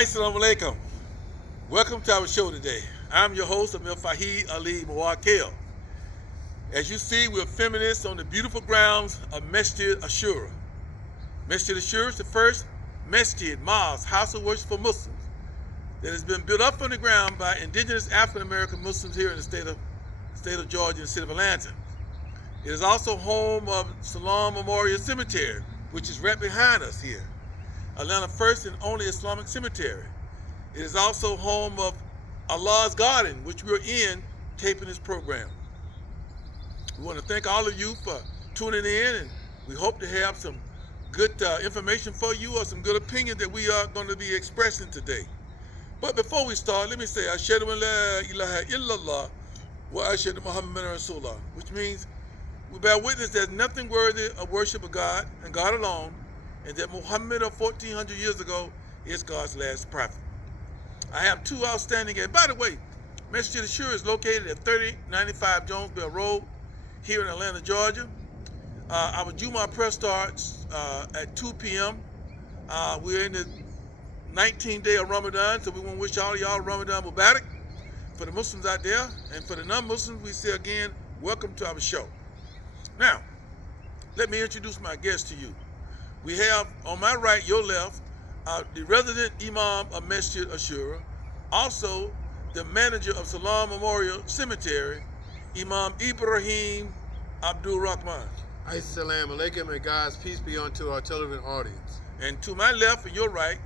Assalamu alaikum. Welcome to our show today. I'm your host, Amir Fahid Ali Mawakil. As you see, we're feminists on the beautiful grounds of Masjid Ashura. Masjid Ashura is the first masjid, mosque, house of worship for Muslims that has been built up from the ground by indigenous African-American Muslims here in the state of Georgia and the city of Atlanta. It is also home of Salam Memorial Cemetery, which is right behind us here. Atlanta's first and only Islamic cemetery. It is also home of Allah's Garden, which we're in taping this program. We want to thank all of you for tuning in, and we hope to have some good information for you or some good opinion that we are going to be expressing today. But before we start, let me say, Ashhadu an la ilaha illallah wa ashhadu Muhammadan Rasulullah, which means we bear witness there's nothing worthy of worship of God and God alone, and that Muhammad of 1400 years ago is God's last prophet. I have two outstanding, and by the way, Masjid Ashura is located at 3095 Jonesbell Road here in Atlanta, Georgia. Our Jummah prayer starts at 2 p.m. We're in the 19th day of Ramadan, so we want to wish all of y'all Ramadan Mubarak. For the Muslims out there, and for the non-Muslims, we say again, welcome to our show. Now, let me introduce my guest to you. We have on my right, your left, the resident Imam of Masjid Ashura, also the manager of Salam Memorial Cemetery, Imam Ibrahim Abdul Rahman. Assalamu alaikum, and God's peace be unto our television audience. And to my left and your right,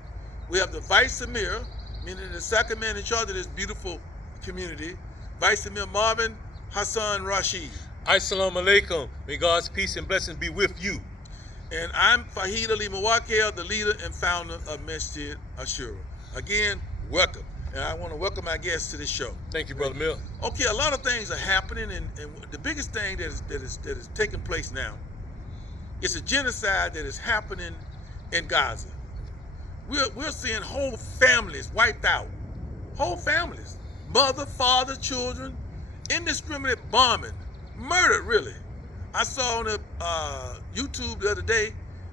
we have the Vice Emir, meaning the second man in charge of this beautiful community, Vice Emir Marvin Hassan Rashid. Assalamu alaikum. May God's peace and blessings be with you. And I'm Fahid Ali Mawakil, the leader and founder of Masjid Ashura. Again, welcome. And I want to welcome our guests to this show. Thank you, Brother Mill. Okay, a lot of things are happening, and the biggest thing that is taking place now is a genocide that is happening in Gaza. We're seeing whole families wiped out. Whole families. Mother, father, children, indiscriminate bombing, murdered really. I saw on the YouTube the other day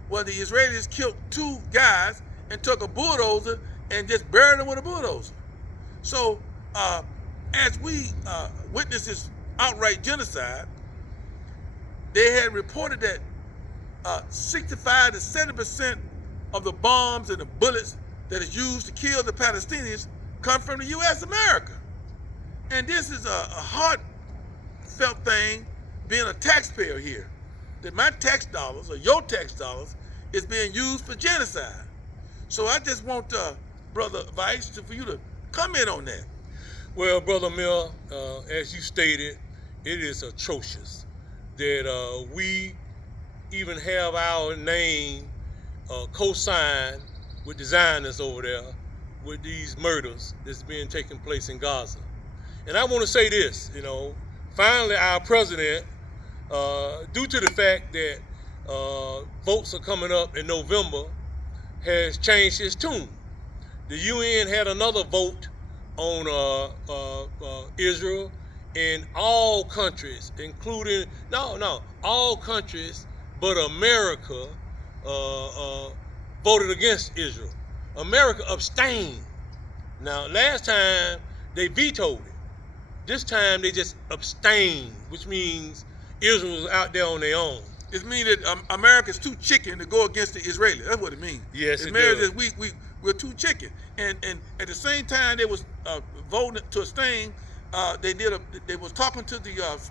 where the Israelis killed two guys and took a bulldozer and just buried them with a bulldozer. So as we witness this outright genocide, they had reported that 65 to 70% of the bombs and the bullets that is used to kill the Palestinians come from the U.S. America. And this is a heartfelt thing, being a taxpayer here, that my tax dollars or your tax dollars is being used for genocide. So I just want Brother Vice for you to comment on that. Well, Brother Mill, as you stated, it is atrocious that we even have our name co-signed with the Zionists over there with these murders that's being taking place in Gaza. And I want to say this, finally our president, due to the fact that votes are coming up in November, has changed his tune. The UN had another vote on Israel, and all countries, including, all countries but America voted against Israel. America abstained. Now, last time they vetoed it. This time they just abstained, which means Israel's out there on their own. It means that America's too chicken to go against the Israelis. That's what it means. Yes, it does. We're too chicken. And at the same time they was voting to abstain, they was talking to the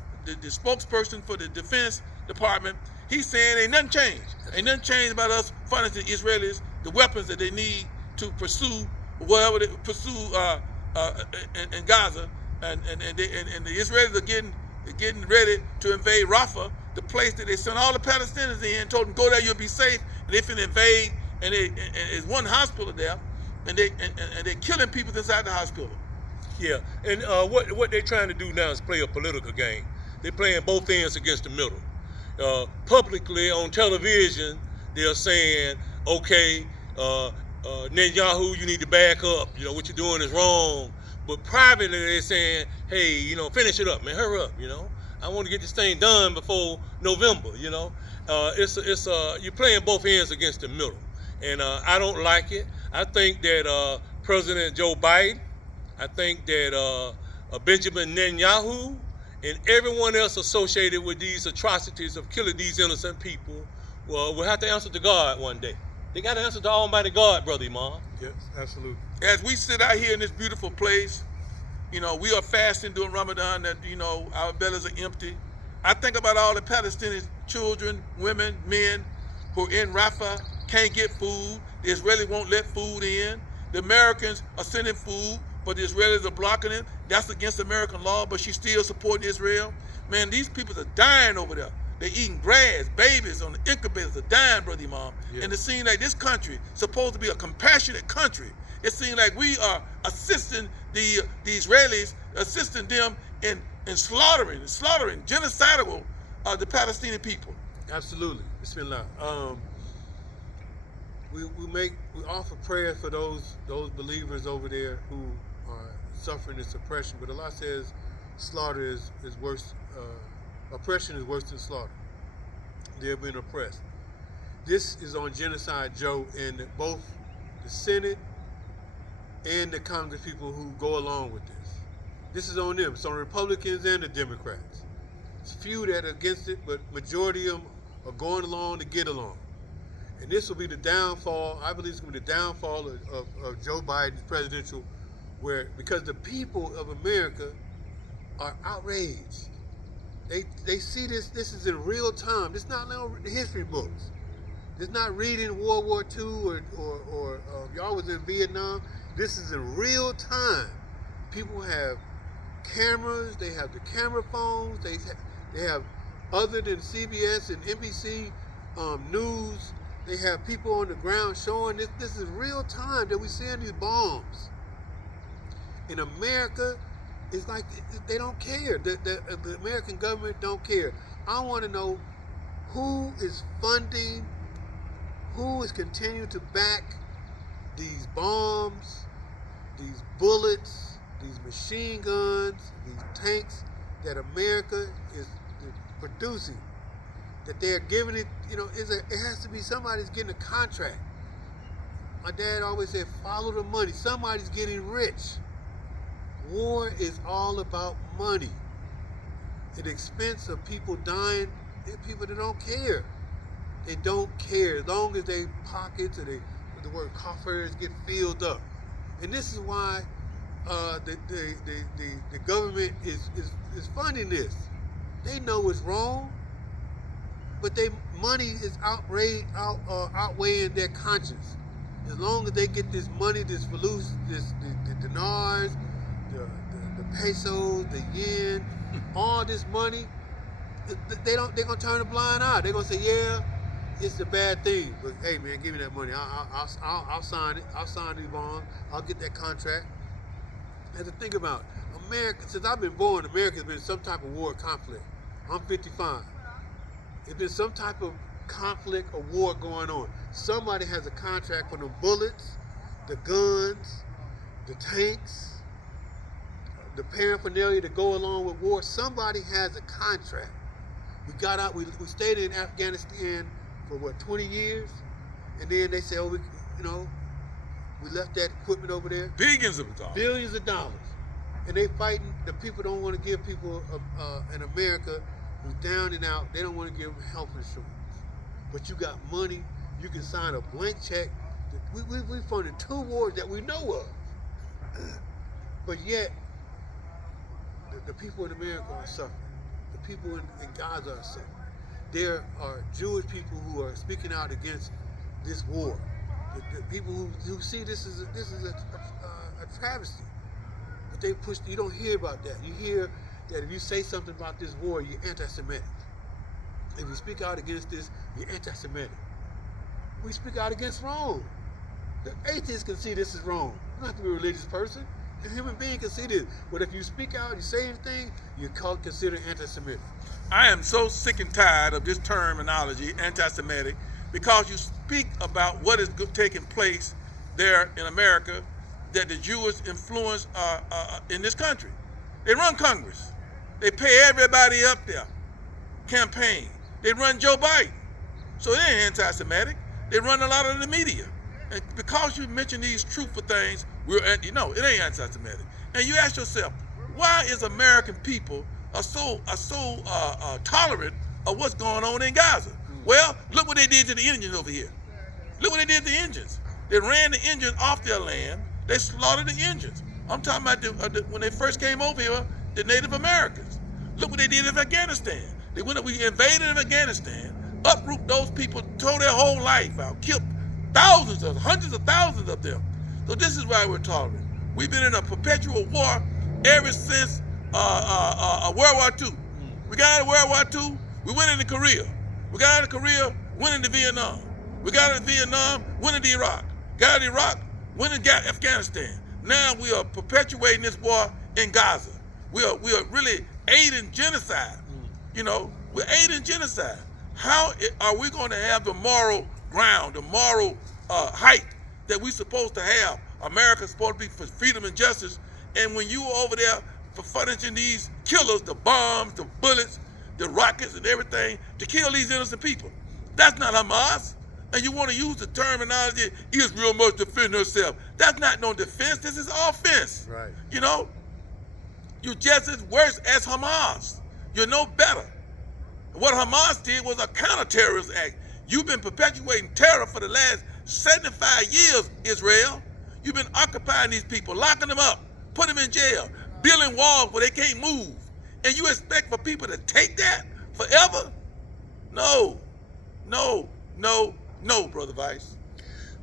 spokesperson for the Defense Department. He's saying ain't nothing changed. Ain't nothing changed about us funding the Israelis the weapons that they need to pursue whatever they pursue in Gaza, and the Israelis are getting ready to invade Rafah, the place that they sent all the Palestinians in, told them go there, you'll be safe, and they finna invade, and there's one hospital there, and they're killing people inside the hospital. Yeah, and what they're trying to do now is play a political game. They're playing both ends against the middle. Publicly on television, they're saying, okay, Netanyahu, you need to back up. What you're doing is wrong. But privately, they're saying, hey, finish it up, man, hurry up, I want to get this thing done before November, you're playing both ends against the middle. And I don't like it. I think that President Joe Biden. I think that Benjamin Netanyahu and everyone else associated with these atrocities of killing these innocent people will have to answer to God one day. They got to answer to Almighty God, Brother Imam. Yes, absolutely. As we sit out here in this beautiful place, you know, we are fasting during Ramadan, that, you know, our bellies are empty. I think about all the Palestinian children, women, men who are in Rafah, can't get food. The Israelis won't let food in. The Americans are sending food, but the Israelis are blocking it. That's against American law, but she's still supporting Israel. Man, these people are dying over there. They're eating grass. Babies on the incubators are dying, Brother Imam. Yeah. And it seems like this country supposed to be a compassionate country. It seems like we are assisting the Israelis, assisting them in slaughtering, genocidal the Palestinian people. Absolutely. Bismillah. We offer prayers for those believers over there who are suffering this oppression, but Allah says slaughter is worse. Oppression is worse than slaughter. They're being oppressed. This is on Genocide, Joe, and both the Senate and the Congress people who go along with this. This is on them. It's on Republicans and the Democrats. It's few that are against it, but majority of them are going along to get along. And this will be the downfall, I believe it's going to be the downfall of Joe Biden's presidential, because the people of America are outraged. They see this is in real time. It's not in the history books. It's not reading World War II or y'all was in Vietnam. This is in real time. People have cameras, they have the camera phones, they have, other than CBS and NBC news, they have people on the ground showing this. This is real time that we're seeing these bombs. In America, it's like they don't care. The American government don't care. I want to know who is funding, who is continuing to back these bombs, these bullets, these machine guns, these tanks that America is producing, that they're giving it, you know, it has to be somebody's getting a contract. My dad always said, follow the money. Somebody's getting rich. War is all about money. At the expense of people dying, there are people that don't care. They don't care as long as their pockets or the word coffers get filled up. And this is why the government is funding this. They know it's wrong, but their money is outweighing their conscience. As long as they get this money, the dinars, the pesos, the yen, all this money, they're gonna turn a blind eye. They're gonna say, yeah, it's a bad thing, but hey man, give me that money. I'll sign it. I'll sign these bonds. I'll get that contract. And to think about America, since I've been born, America's been some type of war conflict. I'm 55. It's been some type of conflict or war going on. Somebody has a contract for the bullets, the guns, the tanks, the paraphernalia to go along with war. Somebody has a contract. We got out, we stayed in Afghanistan for 20 years, and then they say, oh, we left that equipment over there. Billions of dollars. Billions of dollars. And they fighting, the people don't want to give people in America who's down and out, they don't want to give them health insurance. But you got money, you can sign a blank check. We funded 2 wars that we know of. But yet, the people in America are suffering. The people in Gaza are suffering. There are Jewish people who are speaking out against this war. The people who see this is a travesty. But they push. You don't hear about that. You hear that if you say something about this war, you're anti-Semitic. If you speak out against this, you're anti-Semitic. We speak out against wrong. The atheists can see this is wrong. You don't have to be a religious person. A human being can see this. But if you speak out, you say anything, you're considered anti-Semitic. I am so sick and tired of this terminology, anti-Semitic, because you speak about what is taking place there in America, that the Jewish influence in this country. They run Congress. They pay everybody up there, campaign. They run Joe Biden. So they ain't anti-Semitic. They run a lot of the media. And because you mention these truthful things, it ain't anti-Semitic. And you ask yourself, why is American people are so tolerant of what's going on in Gaza? Well, look what they did to the Indians over here. Look what they did to the Indians. They ran the Indians off their land. They slaughtered the Indians. I'm talking about when they first came over here, the Native Americans. Look what they did in Afghanistan. We invaded Afghanistan, uproot those people, tore their whole life out, killed hundreds of thousands of them. So this is why we're tolerant. We've been in a perpetual war ever since World War II. We got out of World War II, we went into Korea. We got out of Korea, went into Vietnam. We got out of Vietnam, went into Iraq. Got out of Iraq, went into Afghanistan. Now we are perpetuating this war in Gaza. We are really aiding genocide. We're aiding genocide. How are we going to have the moral ground, the moral height that we're supposed to have? America's supposed to be for freedom and justice. And when you over there for furnishing these killers, the bombs, the bullets, the rockets and everything to kill these innocent people, that's not Hamas. And you want to use the terminology, Israel must defend herself. That's not no defense, this is offense. Right. You're just as worse as Hamas. You're no better. What Hamas did was a counter-terrorist act. You've been perpetuating terror for the last 75 years, Israel. You've been occupying these people, locking them up, putting them in jail, building walls where they can't move. And you expect for people to take that forever? No, Brother Vice.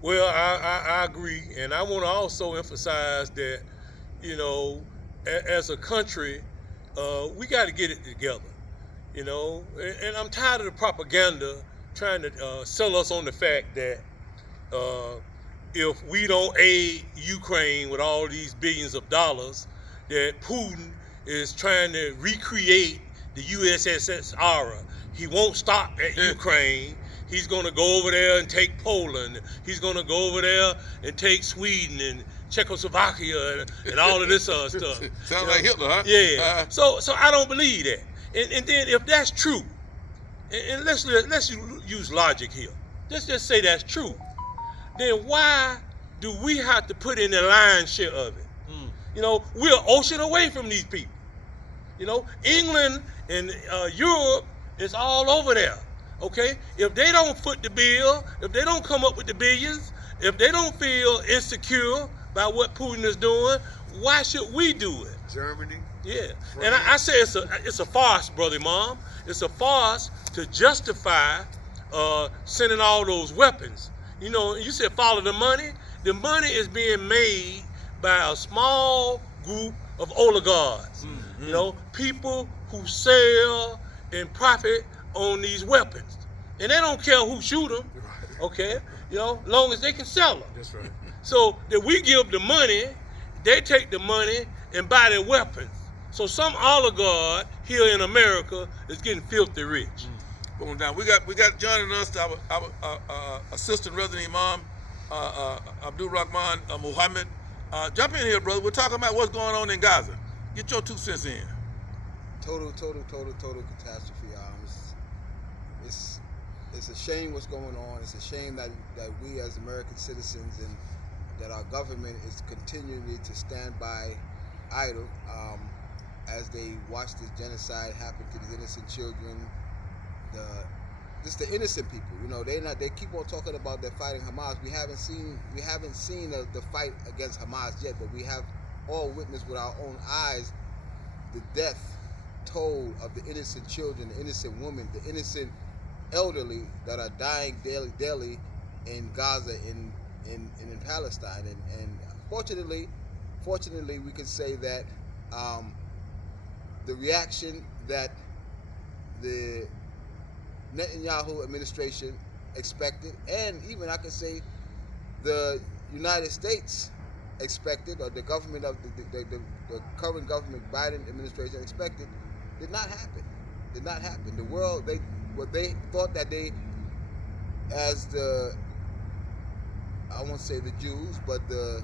Well, I agree, and I want to also emphasize that, as a country, we got to get it together, and I'm tired of the propaganda trying to sell us on the fact that if we don't aid Ukraine with all these billions of dollars, that Putin is trying to recreate the USSR. He won't stop at Ukraine. He's going to go over there and take Poland. He's going to go over there and take Sweden and Czechoslovakia and all of this stuff. Sounds like Hitler, huh? Yeah. So I don't believe that. And then if that's true, and let's use logic here. Let's just say that's true. Then why do we have to put in the lion's share of it? We're an ocean away from these people. England and Europe is all over there. Okay? If they don't foot the bill, if they don't come up with the billions, if they don't feel insecure about what Putin is doing, why should we do it? Germany. Yeah. And I say it's a farce, brother Mom. It's a farce to justify sending all those weapons. You said follow the money. The money is being made by a small group of oligarchs. Mm-hmm. People who sell and profit on these weapons. And they don't care who shoot them, okay? Long as they can sell them. That's right. So that we give the money, they take the money and buy their weapons. So some oligarch here in America is getting filthy rich. Going down. We got joining us our assistant resident imam, Abdul Rahman Muhammad. Jump in here, brother. We're talking about what's going on in Gaza. Get your 2 cents in. Total catastrophe. It's a shame what's going on. It's a shame that we as American citizens and that our government is continually to stand by idle as they watch this genocide happen to these innocent children. Just the innocent people. They keep on talking about they're fighting Hamas. We haven't seen the fight against Hamas yet, but we have all witnessed with our own eyes the death toll of the innocent children, the innocent women, the innocent elderly that are dying daily in Gaza, in Palestine, and fortunately, we can say that the reaction that the Netanyahu administration expected, and even I could say the United States expected, or the government of the current government Biden administration expected, did not happen. The world, what they thought that they, as I won't say the Jews, but the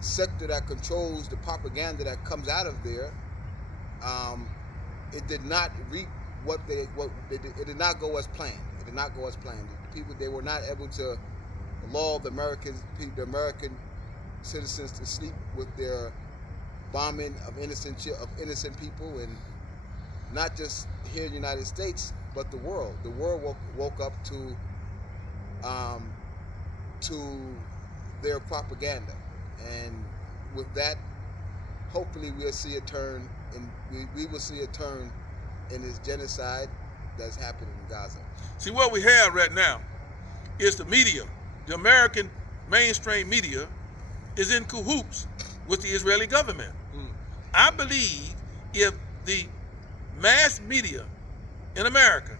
sector that controls the propaganda that comes out of there, it did not reap it did not go as planned. The people, they were not able to allow the American citizens to sleep with their bombing of innocent people, and not just here in the United States, but the world. The world woke up to their propaganda, and with that, hopefully we'll see a turn, and we will see a turn in this genocide that's happening in Gaza. See, what we have right now is the media. The American mainstream media is in cahoots with the Israeli government. I believe if the mass media in America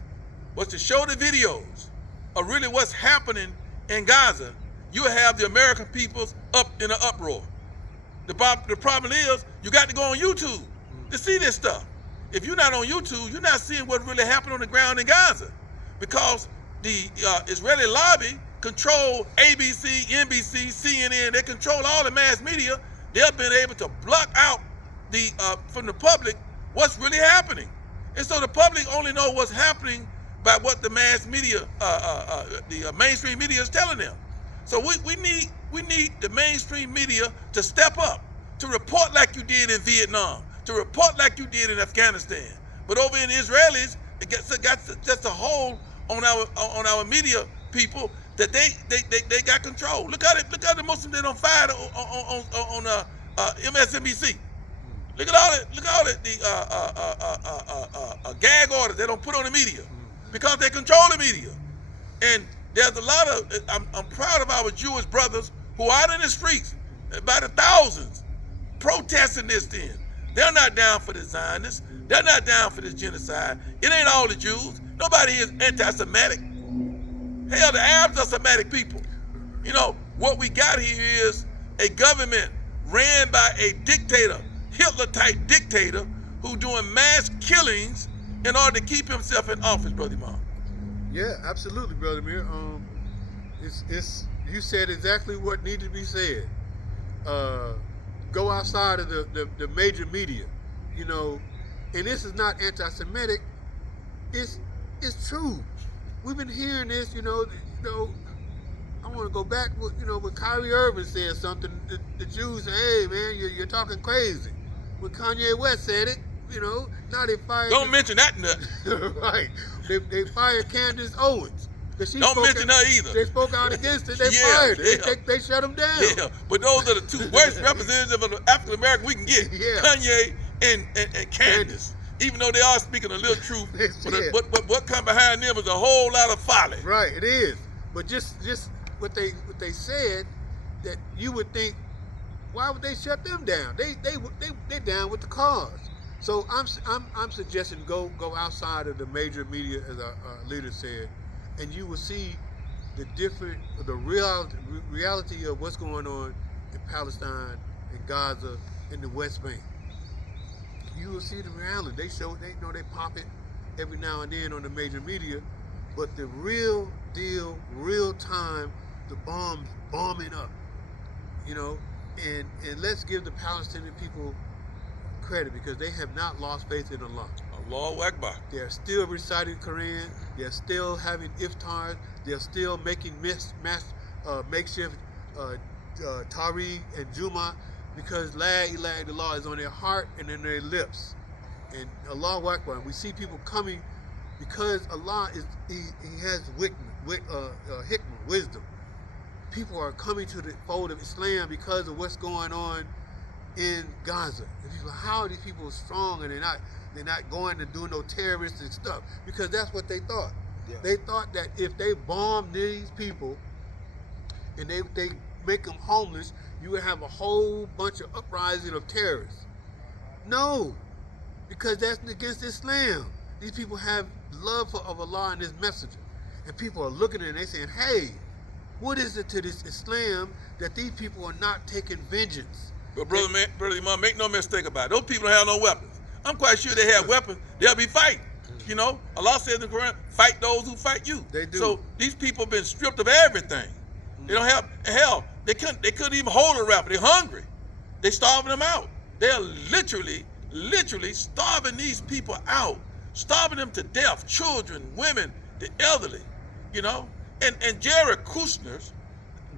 was to show the videos of really what's happening in Gaza, you have the American peoples up in an uproar. The problem is you got to go on YouTube to see this stuff. If you're not on YouTube, you're not seeing what really happened on the ground in Gaza, because the Israeli lobby control ABC, NBC, CNN. They control all the mass media. They've been able to block out from the public what's really happening, and so the public only know what's happening by what the mass media, the mainstream media is telling them. So we need the mainstream media to step up, to report like you did in Vietnam, to report like you did in Afghanistan. But over in the Israelis, it got just a hold on our media people that they got control. Look at it. Look at the Muslims they don't fire on MSNBC. Look at all it. Look at all it. The gag orders they don't put on the media because they control the media. And there's a lot of. I'm proud of our Jewish brothers who are out in the streets by the thousands protesting this thing. They're not down for the Zionists. They're not down for this genocide. It ain't all the Jews. Nobody is anti-Semitic. Hell, the Arabs are Semitic people. You know, what we got here is a government ran by a dictator, Hitler-type dictator, who doing mass killings in order to keep himself in office, Brother Imam. Yeah, absolutely, Brother Mir. You said exactly what needed to be said. Go outside of the major media, you know, and this is not anti-Semitic. It's true. We've been hearing this, you know. I want to go back, when Kyrie Irving said something. The Jews say, "Hey, man, you're talking crazy." When Kanye West said it, now they fired. Don't mention that nut. Right. They fired Candace Owens. Don't mention her either. They spoke out against it. They fired her. Yeah. They shut them down. Yeah, but those are the two worst representatives of the African American we can get. Yeah. Kanye and Candace. Even though they are speaking a little truth, but what come behind them is a whole lot of folly. Right, it is. But just what they said, that you would think, why would they shut them down? They down with the cause. So I'm suggesting go outside of the major media, as our leader said, and you will see the reality of what's going on in Palestine, in Gaza, in the West Bank. You will see the reality. They pop it every now and then on the major media, but the real deal, real time, the bombing up, and let's give the Palestinian people credit, because they have not lost faith in Allah. Allahu Akbar. They're still reciting Quran. They're still having iftars. They're still making makeshift Tariq and Juma, because La ilaha illallah is on their heart and in their lips. And Allahu Akbar. We see people coming because Allah He has hikmah, wisdom. People are coming to the fold of Islam because of what's going on in Gaza. And people, how are these people strong and they're not going to do no terroristic stuff? Because that's what they thought. Yeah. They thought that if they bombed these people and they make them homeless, you would have a whole bunch of uprising of terrorists. No, because that's against Islam. These people have love of Allah and His messenger. And people are looking at it and they're saying, hey, what is it to this Islam that these people are not taking vengeance? But brother Imam, make no mistake about it. Those people don't have no weapons. I'm quite sure they have weapons. They'll be fighting. Allah says in the Quran, fight those who fight you. They do. So these people have been stripped of everything. They don't have, hell, they couldn't even hold a rapper. They're hungry. They're starving them out. They're literally starving these people out, starving them to death, children, women, the elderly, And Jared Kushner,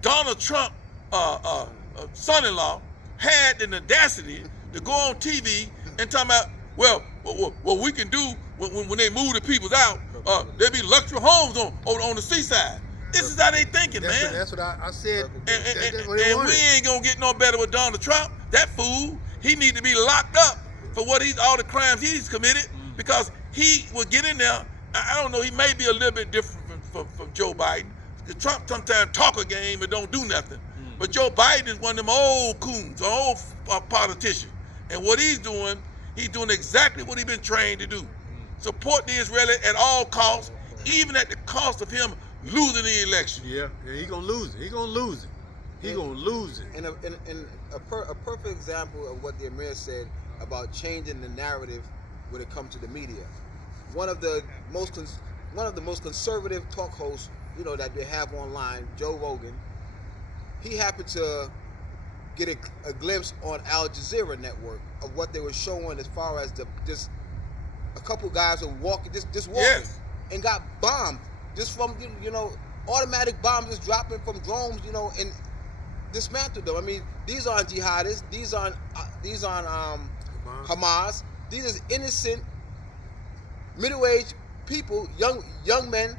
Donald Trump son-in-law had the audacity to go on TV and talk about, well, what we can do when they move the peoples out, there be luxury homes on the seaside. This is how they thinking, man. That's what I said. And we ain't gonna get no better with Donald Trump. That fool, he need to be locked up for all the crimes he's committed, because he will get in there. I don't know, he may be a little bit different from Joe Biden. Trump sometimes talk a game and don't do nothing. But Joe Biden is one of them old coons, an old politician. And what he's doing exactly what he's been trained to do. Support the Israeli at all costs, even at the cost of him losing the election. Yeah, he gonna lose it. He gonna lose it. He gonna lose it. And a perfect example of what the Amir said about changing the narrative when it comes to the media. One of the most conservative talk hosts, that they have online, Joe Rogan, he happened to get a glimpse on Al Jazeera network of what they were showing as far as just a couple guys were walking, just walking, Yes. and got bombed just from automatic bombs just dropping from drones, and dismantled them. I mean, these aren't jihadists. These aren't Hamas. These are innocent, middle-aged people, young men,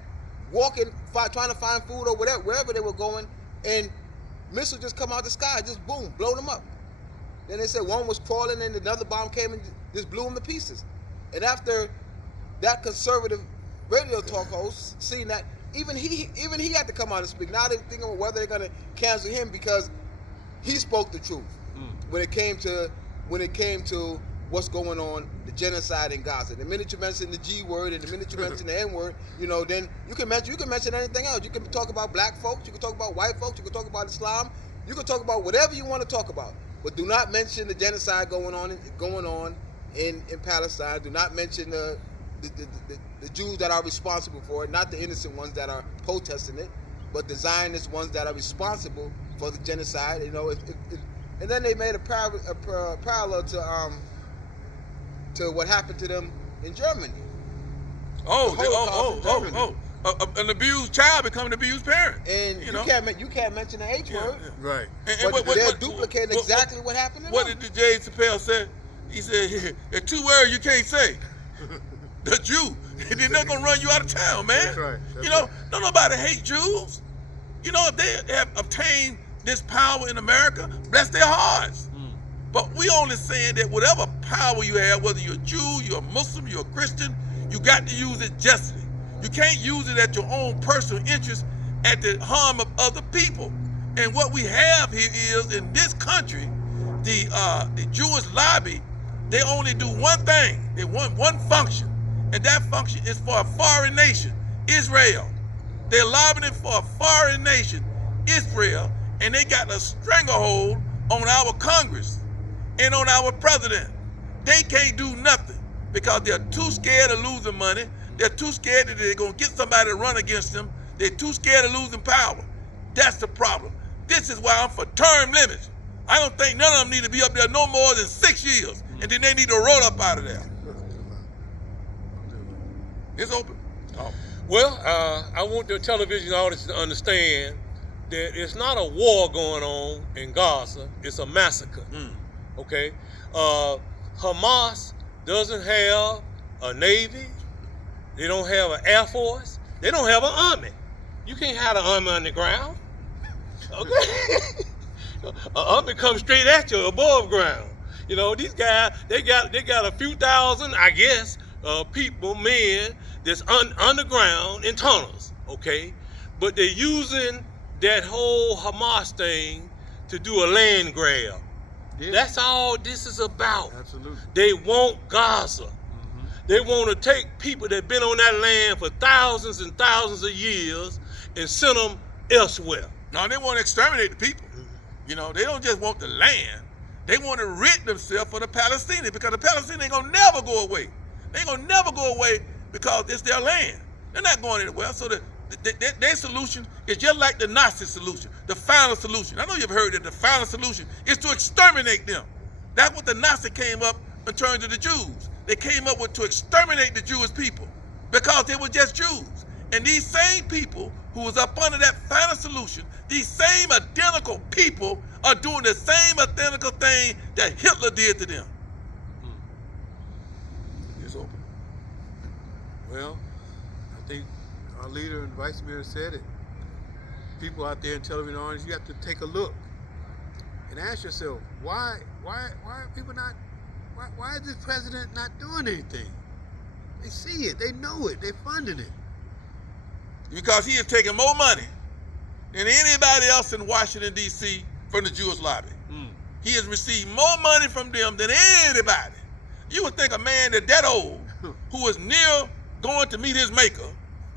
walking, trying to find food or whatever, wherever they were going, and missiles just come out the sky, just boom, blow them up. Then they said one was crawling, and another bomb came and just blew them to pieces. And after that conservative radio talk host seen that, even he had to come out and speak. Now they're thinking of whether they're going to cancel him because he spoke the truth when it came to what's going on, the genocide in Gaza. The minute you mention the G word and the minute you mention the N word, then you can mention anything else. You can talk about black folks, you can talk about white folks, you can talk about Islam, you can talk about whatever you want to talk about. But do not mention the genocide going on in Palestine. Do not mention the Jews that are responsible for it, not the innocent ones that are protesting it, but the Zionist ones that are responsible for the genocide. And then they made a parallel to what happened to them in Germany. An abused child becoming an abused parent. And you can't mention the H word. Yeah. Right. But they're duplicating exactly what happened to them. What did Jay Chappelle say? He said, there are 2 words you can't say. The Jew. They're not going to run you out of town, man. That's right. Don't nobody hate Jews. If they have obtained this power in America, bless their hearts. But we only saying that whatever power you have, whether you're a Jew, you're a Muslim, you're a Christian, you got to use it justly. You can't use it at your own personal interest at the harm of other people. And what we have here is, in this country, the Jewish lobby, they only do one thing. They want one function. And that function is for a foreign nation, Israel. They're lobbying for a foreign nation, Israel, and they got a stranglehold on our Congress and on our president. They can't do nothing because they're too scared of losing money. They're too scared that they're going to get somebody to run against them. They're too scared of losing power. That's the problem. This is why I'm for term limits. I don't think none of them need to be up there no more than 6 years, and then they need to roll up out of there. It's open. Well, I want the television audience to understand that it's not a war going on in Gaza. It's a massacre. Okay? Hamas doesn't have a navy. They don't have an air force. They don't have an army. You can't have an army on the ground. Okay? An army comes straight at you above ground. These guys, they got a few thousand, I guess, people, men, that's underground in tunnels, okay? But they're using that whole Hamas thing to do a land grab. Yeah. That's all this is about. Absolutely. They want Gaza. They want to take people that have been on that land for thousands and thousands of years and send them elsewhere. No, they want to exterminate the people. They don't just want the land. They want to rid themselves of the Palestinians, because the Palestinians ain't going to never go away. They ain't going to never go away because it's their land. They're not going anywhere. So their solution is just like the Nazi solution, the final solution. I know you've heard that the final solution is to exterminate them. That's what the Nazi came up in terms of the Jews. They came up with to exterminate the Jewish people because they were just Jews. And these same people who was up under that final solution, these same identical people are doing the same identical thing that Hitler did to them. It's open. Well, I think our leader and vice mayor said it. People out there in television audience, you have to take a look and ask yourself, why are people not, why is this president not doing anything? They see it, they know it, they're funding it. Because he is taking more money than anybody else in Washington, D.C. from the Jewish lobby. He has received more money from them than anybody. You would think a man that old, who is near going to meet his maker,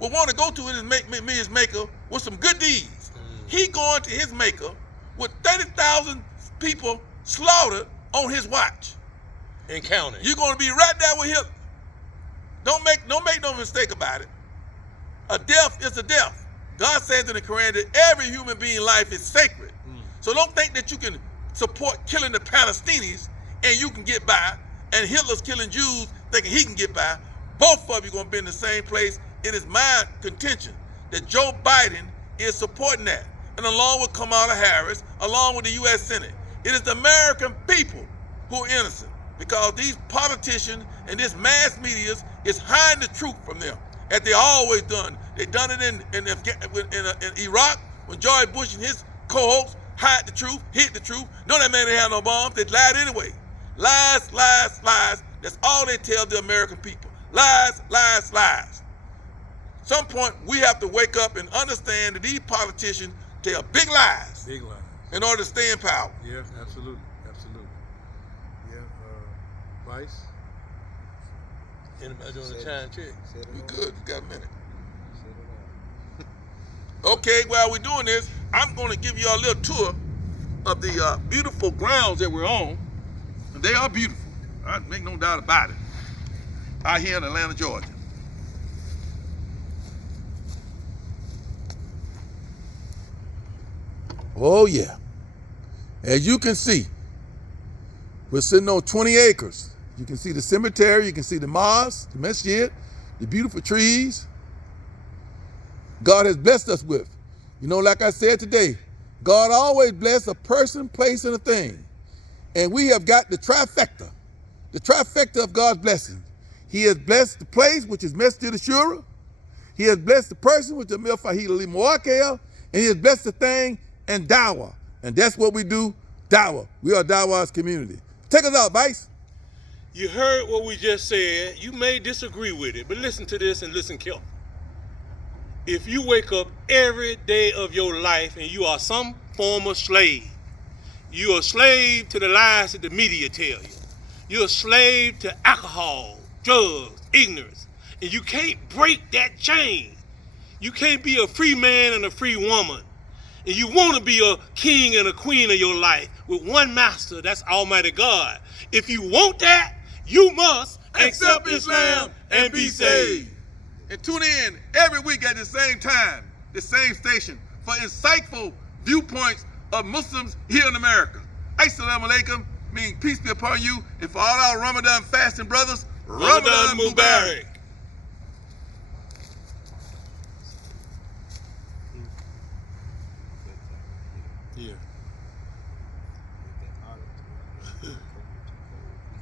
would want to go to meet his maker with some good deeds. He going to his maker with 30,000 people slaughtered on his watch. And counting. You're going to be right there with him. Don't make no mistake about it. A death is a death. God says in the Quran that every human being life is sacred. So don't think that you can support killing the Palestinians and you can get by, and Hitler's killing Jews thinking he can get by. Both of you going to be in the same place. It is my contention that Joe Biden is supporting that, and along with Kamala Harris, along with the U.S. Senate. It is the American people who are innocent, because these politicians and this mass media is hiding the truth from them, as they always done. They done it in Iraq when George Bush and his cohorts hid the truth, hid the truth. No, that man didn't have no bombs. They lied anyway. Lies, lies, lies. That's all they tell the American people. Lies, lies, lies. Some point we have to wake up and understand that these politicians tell big lies. Big lies. In order to stay in power. Yeah, absolutely, absolutely. Yeah, Vice. Anybody doing a time check? We good. We got a minute. Okay, while we're doing this, I'm going to give you a little tour of the beautiful grounds that we're on. And they are beautiful. I make no doubt about it. Out here in Atlanta, Georgia. Oh yeah. As you can see, we're sitting on 20 acres. You can see the cemetery, you can see the mosque, the masjid, the beautiful trees God has blessed us with. You know, like I said today, God always bless a person, place, and a thing. And we have got the trifecta of God's blessing. He has blessed the place, which is Masjid Ashura. He has blessed the person, which is Amir Fahid Ali Muwakkil. And he has blessed the thing and dawah. And that's what we do, dawah. We are dawah's community. Take us out, Vice. You heard what we just said. You may disagree with it, but listen to this and listen carefully. If you wake up every day of your life and you are some form of slave, you're a slave to the lies that the media tell you. You're a slave to alcohol, drugs, ignorance, and you can't break that chain. You can't be a free man and a free woman. And you want to be a king and a queen of your life with one master, that's Almighty God. If you want that, you must accept Islam and be saved. And tune in every week at the same time, the same station, for insightful viewpoints of Muslims here in America. Assalamu alaikum, meaning peace be upon you, and for all our Ramadan fasting brothers, Ramadan Mubarak. Yeah.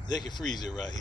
They can freeze it right here.